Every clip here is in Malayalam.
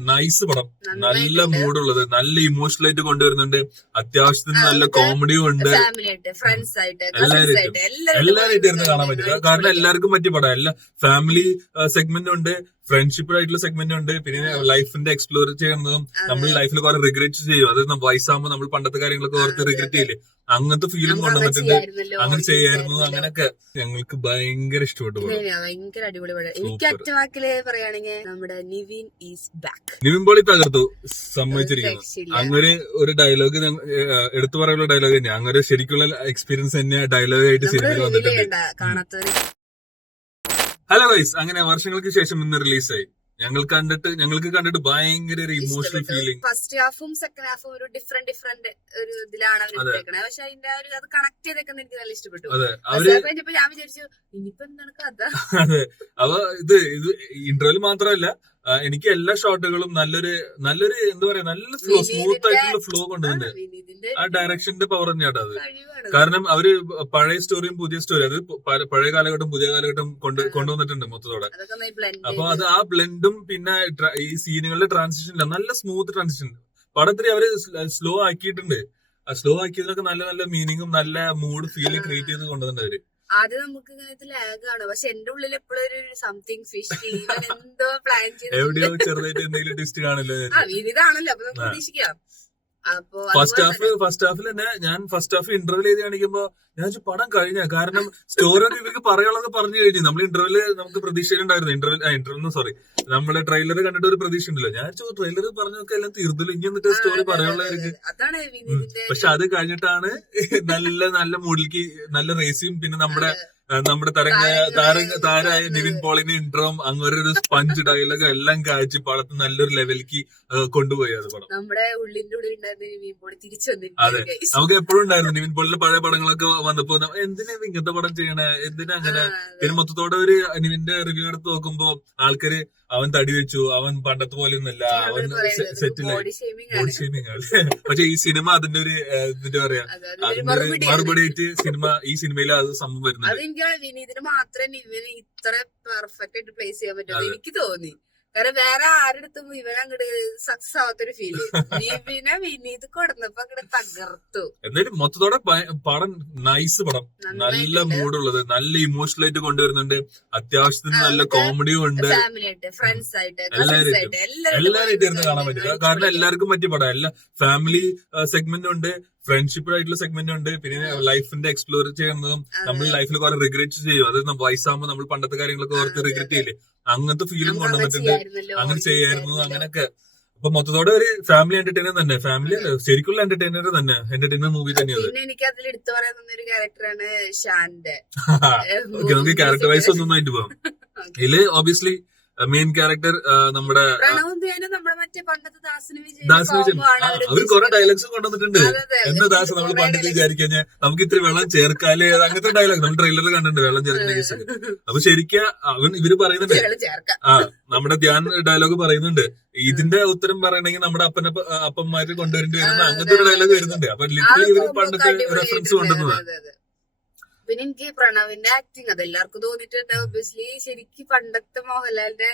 നൈസ് പടം, നല്ല മൂഡുള്ളത്, നല്ല ഇമോഷണൽ ആയിട്ട് കൊണ്ടുവരുന്നുണ്ട്, അത്യാവശ്യത്തിന് നല്ല കോമഡിയും ഉണ്ട്. എല്ലാവരായിട്ട് ഇരുന്ന് കാണാൻ പറ്റില്ല, കാരണം എല്ലാവർക്കും പറ്റിയ പടം. എല്ലാ ഫാമിലി സെഗ്മെന്റും ഉണ്ട്, ഫ്രണ്ട്ഷിപ്പ് ആയിട്ടുള്ള സെഗ്മെന്റും ഉണ്ട്, പിന്നെ ലൈഫിന്റെ എക്സ്പ്ലോർ ചെയ്യുന്നതും നമ്മൾ ലൈഫിൽ കുറെ റിഗ്രറ്റ് ചെയ്യും. അത് വയസ്സാകുമ്പോൾ നമ്മൾ പണ്ടത്തെ കാര്യങ്ങളൊക്കെ ഓർത്ത് റിഗ്രറ്റ് ചെയ്യില്ലേ, അങ്ങനത്തെ ഫീലും കൊണ്ടുവന്നിട്ടുണ്ട്. അങ്ങനെ ചെയ്യായിരുന്നു, അങ്ങനെയൊക്കെ ഞങ്ങൾക്ക് ഭയങ്കര ഇഷ്ടപ്പെട്ടു. ഭയങ്കര അടിപൊളി പടം. എനിക്ക് ഒറ്റ വാക്കില് പറയുകയാണെങ്കിൽ നമ്മുടെ നിവിൻ ഈസ് ബാക്ക്. നിവിൻ പോളി തകർത്തു, സമ്മതിച്ചിരിക്കുന്നു. അങ്ങനെ ഒരു ഡയലോഗ് എടുത്തു പറയാനുള്ള ഡയലോഗ് തന്നെയാണ്, അങ്ങനെ ശരിക്കുള്ള എക്സ്പീരിയൻസ് തന്നെ ഡയലോഗ് ആയിട്ട് സിനിമയിൽ വന്നിട്ടുണ്ട്. കാണാത്തവര് ഹലോ ഗൈസ്, അങ്ങനെ വർഷങ്ങൾക്ക് ശേഷം ഇന്ന് റിലീസായി. ഞങ്ങൾക്ക് കണ്ടിട്ട് ഭയങ്കര ഒരു ഇമോഷണൽ ഫീലിംഗ്. ഫസ്റ്റ് ഹാഫും സെക്കൻഡ് ഹാഫും ഒരു ഡിഫറെന്റ് ഒരു ഇതിലാണ് അവര്, പക്ഷെ അതിന്റെ ഒരു അത് കണക്ട് ചെയ്തേക്കുന്ന എനിക്ക് നല്ല ഇഷ്ടപ്പെട്ടു. ഞാൻ വിചാരിച്ചു ഇനിയിപ്പോ എന്താണ് കഥ. അതെ, അപ്പൊ ഇത് ഇന്റർവെൽ മാത്രമല്ല, എനിക്ക് എല്ലാ ഷോട്ടുകളും നല്ലൊരു എന്താ പറയാ, നല്ല ഫ്ലോ, സ്മൂത്ത് ആയിട്ടുള്ള ഫ്ലോ കൊണ്ടുവരുന്നുണ്ട്. ആ ഡയറക്ഷന്റെ പവർ തന്നെയാണ് അത്. കാരണം അവര് പഴയ സ്റ്റോറിയും പുതിയ സ്റ്റോറി, അത് പഴയ കാലഘട്ടം പുതിയ കാലഘട്ടം കൊണ്ടുവന്നിട്ടുണ്ട് മൊത്തത്തോടെ. അപ്പൊ അത് ആ ബ്ലെൻഡും പിന്നെ ഈ സീനുകളുടെ ട്രാൻസിഷനില്ല, നല്ല സ്മൂത്ത് ട്രാൻസിഷൻ. പടത്തിൽ അവര് സ്ലോ ആക്കിയിട്ടുണ്ട്. ആ സ്ലോ ആക്കിയതിനൊക്കെ നല്ല നല്ല മീനിങ്ങും നല്ല മൂഡ് ഫീൽ ക്രിയേറ്റ് ചെയ്ത് കൊണ്ടുവന്നിട്ടുണ്ട് അവര്. ആദ്യം നമുക്ക് ഇങ്ങനത്തെ ലാഗാണ്, പക്ഷെ എന്റെ ഉള്ളിൽ എപ്പോഴും ഒരു സംതിങ് ഫിഷ് എന്തോ പ്ലാൻ ചെയ്ത് എവിടെയോ ചെറുതായിട്ട് എന്തെങ്കിലും ട്വിസ്റ്റ് കാണില്ല. ഇതാണല്ലോ, അപ്പൊ നമുക്ക് പ്രതീക്ഷിക്കാം. ഫസ്റ്റ് ഹാഫിൽ തന്നെ ഞാൻ ഫസ്റ്റ് ഹാഫ് ഇന്റർവ്യൂ ചെയ്ത് കാണിക്കുമ്പോ ഞാൻ പടം കഴിഞ്ഞ, കാരണം സ്റ്റോറി ഒക്കെ ഇവർക്ക് പറയാനുള്ളത് പറഞ്ഞു കഴിഞ്ഞു. നമ്മൾ ഇന്റർവ്യൂല് നമുക്ക് പ്രതീക്ഷയിലുണ്ടായിരുന്നു, ഇന്റർവ്യൂ സോറി, നമ്മളെ ട്രെയിലർ കണ്ടിട്ട് ഒരു പ്രതീക്ഷ ഉണ്ടല്ലോ. ഞാൻ ട്രെയിലർ പറഞ്ഞൊക്കെ എല്ലാം തീർന്നില്ല, ഇനി എന്നിട്ട് സ്റ്റോറി പറയാനുള്ളവർക്ക്. പക്ഷെ അത് കഴിഞ്ഞിട്ടാണ് നല്ല നല്ല മൂഡിലേക്ക് നല്ല റേസിയും, പിന്നെ നമ്മുടെ താരായ നിവിൻ പോളിന്റെ ഇൻട്രോം അങ്ങനെ ഒരു സ്പഞ്ച് ഡയലോഗ് എല്ലാം കാഴ്ച പടത്ത് നല്ലൊരു ലെവലിലേക്ക് കൊണ്ടുപോയി അത് പടം. നമ്മുടെ ഉള്ളിന്റെ ഉള്ളിൽ നിവിൻ പോളി തിരിച്ചു വന്നിട്ടുണ്ട്. അതെ, നമുക്ക് എപ്പോഴും ഉണ്ടായിരുന്നു നിവിൻ പോളിന്റെ പഴയ പടങ്ങളൊക്കെ വന്നപ്പോ എന്തിനാ ഇങ്ങനത്തെ പടം ചെയ്യണേ, എന്തിനാ അങ്ങനെ. പിന്നെ മൊത്തത്തോടെ ഒരു നിവിന്റെ റിവ്യൂ എടുത്ത് നോക്കുമ്പോ ആൾക്കാര് അവൻ തടി വെച്ചു, അവൻ പണ്ടത്തെ പോലെ ഒന്നല്ല, അവൻ സെറ്റിലായി, ബോഡി ഷേമിങ് ആണ്. പക്ഷെ ഈ സിനിമ അതിന്റെ ഒരു എന്താ പറയാ, അതിന്റെ ഒരു മറുപടി ആയിട്ട് ഈ സിനിമയിൽ അത് സംഭവം വരുന്നത്. വിനീതിന് മാത്രമേ ഇവന് ഇത്ര പെർഫെക്റ്റ് ആയിട്ട് പ്ലേസ് ചെയ്യാൻ പറ്റുള്ളൂ എനിക്ക് തോന്നി. കാരണം വേറെ ആരുടെടുത്തും ഇവൻ അങ്ങോട്ട് സക്സസ് ആവാത്തൊരു ഫീല്. വിനീത് കൊടുന്നപ്പോ അങ്ങോട്ട് തകർത്തു. എന്തായാലും മൊത്തത്തോടെ പടം നൈസ് പടം, നല്ല മൂഡുള്ളത്, നല്ല ഇമോഷണൽ ആയിട്ട് കൊണ്ടുവരുന്നുണ്ട്, അത്യാവശ്യത്തിന് നല്ല കോമഡിയും ഉണ്ട്. എല്ലാവരായിട്ട് ഇരുന്ന് കാണാൻ പറ്റില്ല, കാരണം എല്ലാവർക്കും പറ്റിയ പടം. എല്ലാ ഫാമിലി സെഗ്മെന്റും ഉണ്ട്, ഫ്രണ്ട്ഷിപ്പ് ആയിട്ടുള്ള സെഗ്മെന്റും ഉണ്ട്, പിന്നെ ലൈഫിന്റെ എക്സ്പ്ലോർ ചെയ്യുന്നതും നമ്മൾ ലൈഫിൽ കുറെ റിഗ്രറ്റ് ചെയ്യും. അത് വയസ്സാകുമ്പോൾ നമ്മൾ പണ്ടത്തെ കാര്യങ്ങളൊക്കെ ഓർത്ത് റിഗ്രറ്റ് ചെയ്യില്ലേ, അങ്ങനത്തെ ഫീലും കൊണ്ടുവന്നിട്ടുണ്ട്. അങ്ങനെ ചെയ്യായിരുന്നു, അങ്ങനെയൊക്കെ. അപ്പൊ മൊത്തത്തോടെ ഒരു ഫാമിലി എന്റർടൈനർ തന്നെ, ഫാമിലി അല്ല ശരിക്കുള്ള എന്റർടൈനർ മൂവി തന്നെയാണ്. പിന്നെ എനിക്ക് അതിൽ എടുത്തു പറയുന്ന ഒരു ക്യാരക്ടറാണ് ഷാന്റെ. നമുക്ക് ക്യാരക്ടർ വൈസ് ഒന്നും ആയിട്ട് പോകാം. ഇതില് ഒബിയസ്ലി മെയിൻ ക്യാരക്ടർ നമ്മുടെ അവർ കുറെ ഡയലോഗ്സ് കൊണ്ടുവന്നിട്ടുണ്ട്. എന്താ ദാസ് നമ്മൾ പണ്ടിട്ട് വിചാരിക്കാൻ നമുക്ക് ഇത്തിരി വെള്ളം ചേർക്കാല്, അങ്ങനത്തെ ഡയലോഗ് നമ്മൾ ട്രെയിലറിൽ കണ്ടിട്ടുണ്ട്, വെള്ളം ചേർക്കുന്ന കേസ്. അപ്പൊ ശരിക്കും ഇവര് പറയുന്നുണ്ട്, നമ്മുടെ ധ്യാൻ ഡയലോഗ് പറയുന്നുണ്ട്, ഇതിന്റെ ഉത്തരം പറയണമെങ്കിൽ നമ്മുടെ അപ്പന്മാര് കൊണ്ടുവരേണ്ടി വരുന്ന അങ്ങനത്തെ ഒരു ഡയലോഗ് വരുന്നുണ്ട്. അപ്പൊ ലിറ്ററലി ഇവര് പണ്ടത്തെ റെഫറൻസ് കൊണ്ടുവന്നതാണ്. പിന്നെ എനിക്ക് പ്രണവിന്റെ ആക്ടിങ് അത് എല്ലാവർക്കും തോന്നിയിട്ടുണ്ട്. ഒബ്വിയസ്ലി ശരിക്കും പണ്ടത്തെ മോഹൻലാലിന്റെ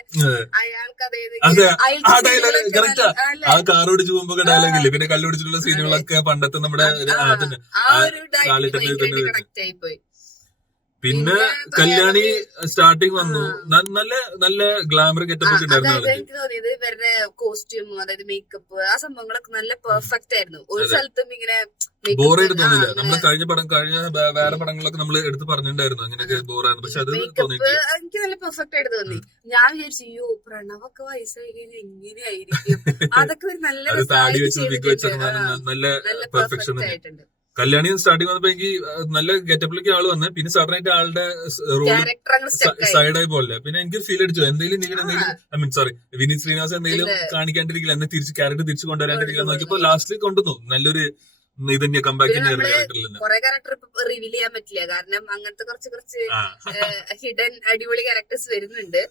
അയാൾക്ക് ആ കാർ ഓടിച്ചു പോകുമ്പോ ഡയലോഗ് ഇല്ലേ, പിന്നെ കല്ലുപിടിച്ചിട്ടുള്ള സീനുകളൊക്കെ പണ്ടത്തെ നമ്മുടെ കണക്ട് ആയി പോയി. പിന്നെ കല്യാണി സ്റ്റാർട്ടിങ് വന്നു, നല്ല നല്ല ഗ്ലാമർ ഗെറ്റപ്പ് ഒക്കെ ഉണ്ടായിരുന്നു. എനിക്ക് തോന്നിയത് ഇവരുടെ കോസ്റ്റ്യൂം, അതായത് മേക്കപ്പ്, ആ സംഭവങ്ങളൊക്കെ നല്ല പെർഫെക്റ്റ് ആയിരുന്നു. ഒരു സ്ഥലത്തും ഇങ്ങനെ ബോറായിട്ട് തോന്നില്ല. നമ്മൾ കഴിഞ്ഞ വേറെ പടങ്ങളൊക്കെ നമ്മൾ എടുത്ത് പറഞ്ഞിട്ടുണ്ടായിരുന്നു അങ്ങനെയൊക്കെ ബോറായിരുന്നു, പക്ഷെ അത് തോന്നിയിട്ടില്ല. എനിക്ക് നല്ല പെർഫെക്റ്റ് ആയിട്ട് തോന്നി. ഞാൻ വിചാരിച്ചു അയ്യോ പ്രണവൊക്കെ വയസ്സായി കഴിഞ്ഞാൽ എങ്ങനെയായിരിക്കും, അതൊക്കെ ഒരു നല്ല താടി വെച്ച് നല്ല പെർഫെക്ഷൻ ആയിട്ടുണ്ട്. കല്യാണി സ്റ്റാർട്ടിങ് വന്നപ്പോ എനിക്ക് നല്ല ഗെറ്റപ്പിലേക്ക് ആള് വന്നെ, പിന്നെ സഡൻ ആയിട്ട് ആളുടെ റോള് സൈഡായി പോലെ. പിന്നെ എനിക്ക് ഫീൽ അടിച്ചു എന്തെങ്കിലും സോറി വിനീത് ശ്രീനിവാസ് എന്തെങ്കിലും കാണിക്കാണ്ടിരിക്കില്ല, എന്നെ ക്യാരക്ടർ തിരിച്ചു കൊണ്ടുവരാണ്ടിരിക്കില്ല നോക്കിയപ്പോ ലാസ്റ്റിൽ കൊണ്ടുവന്നു നല്ലൊരു ഇതന്നെ കമ്പാക്ക്. കുറെ ക്യാരക്ടർ റിവീൽ ചെയ്യാൻ പറ്റില്ല, കാരണം അങ്ങനത്തെ കുറച്ച് ഹിഡൻ അടിപൊളി ക്യാരക്ടേഴ്സ് വരുന്നുണ്ട്.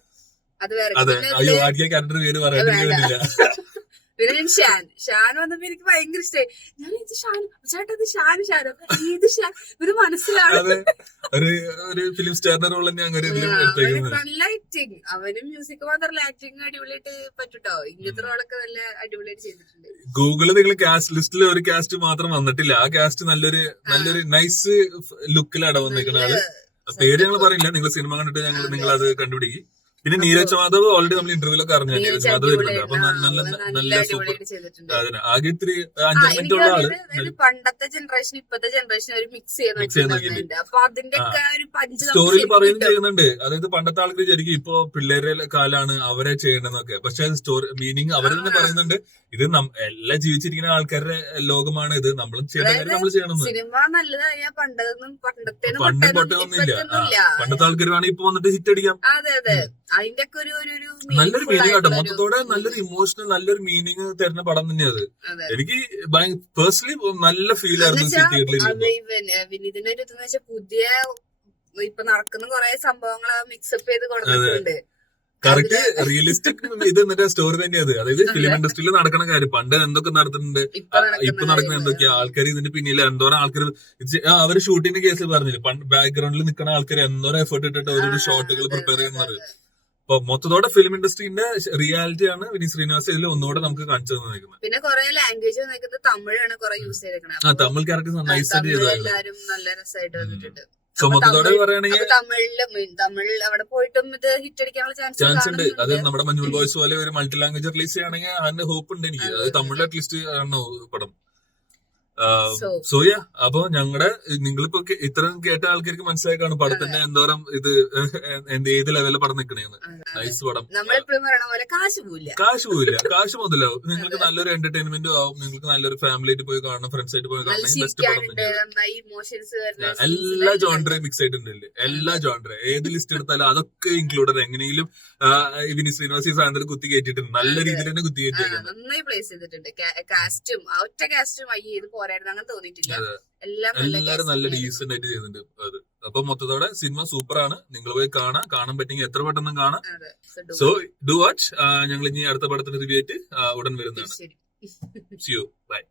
അത് വേറെ ക്യാരക്ടർ പേര് പറയാൻ പിന്നെ ഞാൻ ഷാൻ വന്നപ്പോ എനിക്ക് ഭയങ്കര ഇഷ്ടമായി. ഞാൻ ഇത് ഷാൻ ചേട്ടാ, ഇത് ഷാൻ ഇത് ഷാൻ ഇത് മനസ്സിലാണ്. ഒരു ഫിലിം സ്റ്റാറിന്റെ റോൾ തന്നെ അങ്ങനെ നല്ല ആക്ടിങ്, അവനും മ്യൂസിക് മാത്രമല്ല ആക്ടിങ് അടിപൊളിയായിട്ട് പറ്റൂട്ടോ. ഇങ്ങനത്തെ റോളൊക്കെ നല്ല അടിപൊളിയായിട്ട് ചെയ്തിട്ടുണ്ട്. ഗൂഗിള് നിങ്ങൾ കാസ്റ്റ് ലിസ്റ്റിൽ ഒരു കാസ്റ്റ് മാത്രം വന്നിട്ടില്ല. ആ കാസ്റ്റ് നല്ലൊരു നൈസ് ലുക്കിലാണ് വന്നിരിക്കുന്ന ആള്. പേര് ഞങ്ങൾ പറയില്ല, നിങ്ങൾ സിനിമ കണ്ടിട്ട് നിങ്ങൾ അത് കണ്ടുപിടിക്കും. പിന്നെ നീരജ് മാധവ് ഓൾറെഡി നമ്മൾ ഇന്റർവ്യൂലൊക്കെ അറിഞ്ഞു നീരജ് മാധവ് വരുന്നുണ്ട്. അപ്പൊ നല്ല സൂപ്പർ. അതിന് ആകെ ഇത്തിരി 5 മിനിറ്റ് ഉള്ള ആള്. പണ്ടത്തെ ജനറേഷൻ ഇപ്പത്തെ ജനറേഷൻ ഒരു മിക്സ് ചെയ്യുന്നുണ്ട്. അപ്പൊ അതിന്റെ ഒരു സ്റ്റോറിയിൽ പറയുകയും ചെയ്യുന്നുണ്ട്. അതായത് പണ്ടത്തെ ആൾക്ക് വിചാരിക്കും ഇപ്പൊ പിള്ളേരെ കാലാണ് അവരെ ചെയ്യണമെന്നൊക്കെ. പക്ഷെ സ്റ്റോറി മീനിങ് അവർ തന്നെ പറയുന്നുണ്ട്, ഇത് എല്ലാം ജീവിച്ചിരിക്കുന്ന ആൾക്കാരുടെ ലോകമാണ് ഇത്, നമ്മളും ചെയ്യേണ്ട കാര്യം നമ്മൾ ചെയ്യണം. സിനിമ നല്ലതായ പണ്ടൊന്നും പണ്ടും പൊട്ടൊന്നുമില്ല. പണ്ടത്തെ ആൾക്കാർ വേണമെങ്കിൽ ഇപ്പൊ വന്നിട്ട് ഹിറ്റ് അടിക്കാം. അതെ അതെ, അതിന്റെ ഒക്കെ ഒരു നല്ലൊരു മീനിങ് കേട്ടോ. മൊത്തത്തോടെ നല്ലൊരു ഇമോഷണൽ നല്ലൊരു മീനിങ് തരുന്ന പടം തന്നെയത്. എനിക്ക് പേഴ്സണലി നല്ല ഫീൽ ആയിരുന്നു തിയേറ്ററിൽ. വിനീതിന്റെ ഒരു ഇതെന്ന് വെച്ചാൽ പുതിയ ഇപ്പൊ നടക്കുന്ന കുറെ സംഭവങ്ങൾ മിക്സപ്പ് ചെയ്ത് കൊടുത്തിട്ടുണ്ട്. കറക്റ്റ് റിയലിസ്റ്റിക് ഇത് എന്നിട്ട് സ്റ്റോറി തന്നെയത്. അതായത് ഫിലിം ഇൻഡസ്ട്രിയിൽ നടക്കുന്ന കാര്യം പണ്ട് എന്തൊക്കെ നടത്തുന്നുണ്ട്, ഇപ്പൊ നടക്കുന്ന എന്തൊക്കെയാ ആൾക്കാർ ഇതിന്റെ പിന്നിൽ എന്തോരം ആൾക്കാർ. അവര് ഷൂട്ടിന്റെ കേസിൽ പറഞ്ഞില്ല, ബാക്ക്ഗ്രൗണ്ടിൽ നിൽക്കുന്ന ആൾക്കാർ എന്തോരം എഫേർട്ട് ഇട്ടിട്ട് ഓരോ ഷോട്ടുകൾ പ്രിപ്പയർ ചെയ്യുന്നത്. അപ്പൊ മൊത്തത്തോടെ ഫിലിം ഇൻഡസ്ട്രീന്റെ റിയാലിറ്റിയാണ് വിനീത് ശ്രീനിവാസ് ഇതിൽ ഒന്നുകൂടെ നമുക്ക് കാണിച്ചു തന്നിരിക്കുന്നത്. പിന്നെ കുറെ ലാംഗ്വേജ് വന്നിരിക്കുന്നത് തമിഴാണ് കുറെ യൂസ് ചെയ്തേക്കുന്നത്. തമിഴ് ക്യാരക്ടേഴ്സ് നൈസായിട്ട് ചെയ്തതാണ്. എല്ലാരും നല്ല രസമായിട്ട് വന്നിട്ടുണ്ട്. മൊത്തത്തോടെ പറയുകയാണെങ്കിൽ തമിഴ് അവിടെ പോയിട്ടും ഇത് ഹിറ്റ് അടിക്കാനുള്ള ചാൻസ് ഉണ്ട്. അത് നമ്മുടെ മഞ്ഞുൾ ബോയ്സ് പോലെ ഒരു മൾട്ടി ലാംഗ്വേജ് റിലീസ് ചെയ്യുകയാണെങ്കിൽ അതിന്റെ ഹോപ്പ് ഉണ്ട് എനിക്ക്. അത് തമിഴിൽ അറ്റ്ലീസ്റ്റ് ആണോ പടം. സോയ അപ്പൊ നിങ്ങളിപ്പോ ഇത്രയും കേട്ട ആൾക്കാർക്ക് മനസ്സിലായി കാണും പടത്തിന്റെ എന്തോരം ഇത് ഏത് ലെവലിൽ പടം നിൽക്കണേന്ന്. നൈസ് പടം. കാശ് പോവില്ല, കാശ് മുതലാവും. നിങ്ങൾക്ക് നല്ലൊരു എന്റർടൈൻമെന്റും ആവും. നിങ്ങൾക്ക് നല്ലൊരു ഫാമിലി ആയിട്ട് പോയി കാണണം, ഫ്രണ്ട്സ് ആയിട്ട് പോയി കാണണം. ബെസ്റ്റ് പടം തന്നെയാണ്. എല്ലാ ജോൺറയും മിക്സ് ആയിട്ടുണ്ട്. എല്ലാ ജോൺറ ഏത് ലിസ്റ്റ് എടുത്താലും അതൊക്കെ ഇൻക്ലൂഡഡ്. എങ്ങനെയും വിനീത് ശ്രീനിവാസ് സാധനത്തിൽ കുത്തി കയറ്റിയിട്ടുണ്ട്. നല്ല രീതിയിൽ തന്നെ കുത്തി കയറ്റിയിട്ടുണ്ട്. നന്നായി പ്ലേസ് ചെയ്തിട്ടുണ്ട്. കാസ്റ്റും ഒറ്റ കാസ്റ്റും അങ്ങനെ തോന്നിയിട്ടില്ല. എല്ലാരും നല്ല ഡീസന്റ് ആയിട്ട് ചെയ്യുന്നുണ്ട്. അത് അപ്പൊ മൊത്തത്തോടെ സിനിമ സൂപ്പറാണ്. നിങ്ങൾ പോയി കാണാൻ പറ്റുമെങ്കിൽ എത്ര പെട്ടെന്ന് കാണാം. So do watch. ഞങ്ങൾ ഇനി അടുത്ത പടത്തിന്റെ റിവ്യൂ ആയിട്ട് ഉടൻ വരുന്നതാണ്. See you. Bye.